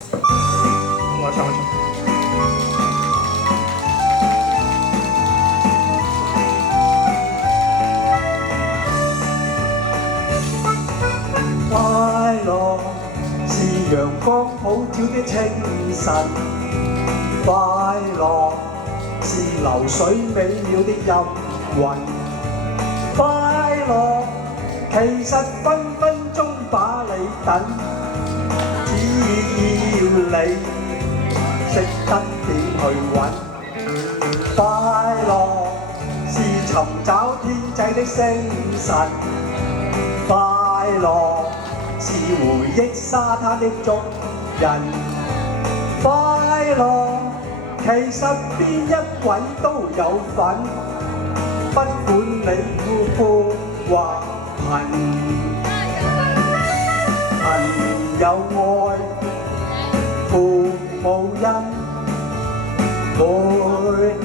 我唱一唱。快樂是陽光普照的清晨，快樂是流水美妙的音韻，快樂其實分分鐘把你等，只要你識得點去揾。快樂是尋找天際的星辰，快樂是回憶沙灘的足印，快樂其實邊一位都有份，不管你富或貧，朋友愛，父母恩，每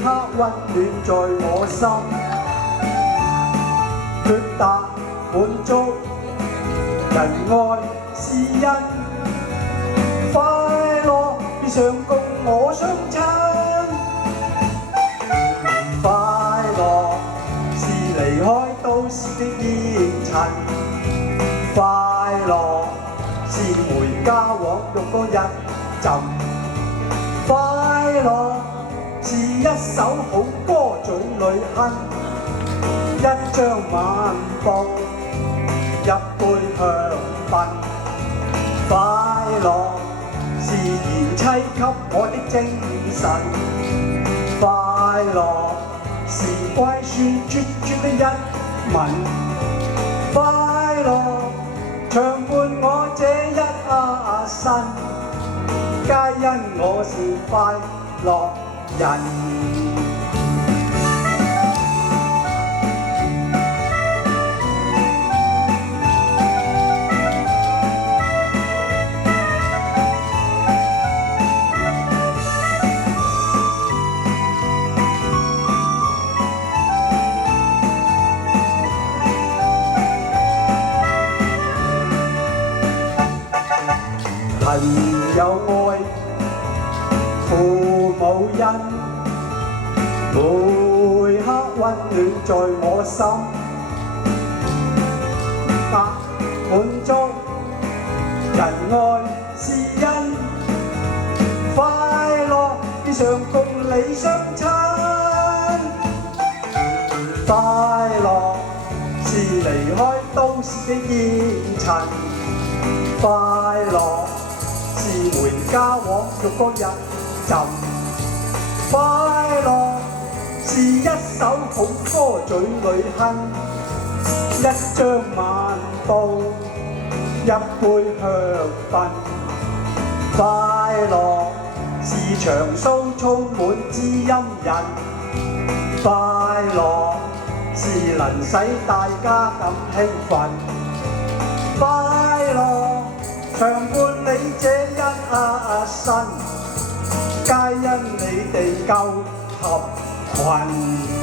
刻溫暖在我心，豁達滿足。人愛是恩，快樂別常共我相親。快樂是離開都市的煙塵，快樂是回家往浴缸一浸，快樂是一首好歌總裏哼，一張晚報。一杯香檳，快樂是賢妻給我的精神，快樂是乖孫絕絕的一吻，快樂長伴我這一生，皆因我是快樂人。朋友愛，父母恩，每刻溫暖在我心，滿足。人愛是恩，快樂別常共你相親，快樂是離開都市的煙塵，快樂是回家往浴缸一浸，快樂是一首好歌嘴裏哼，一張晚報，一杯香檳，快樂是長鬚充滿知音人，快樂是能使大家咁興奮，快樂常伴你這一生，皆因你哋夠合群。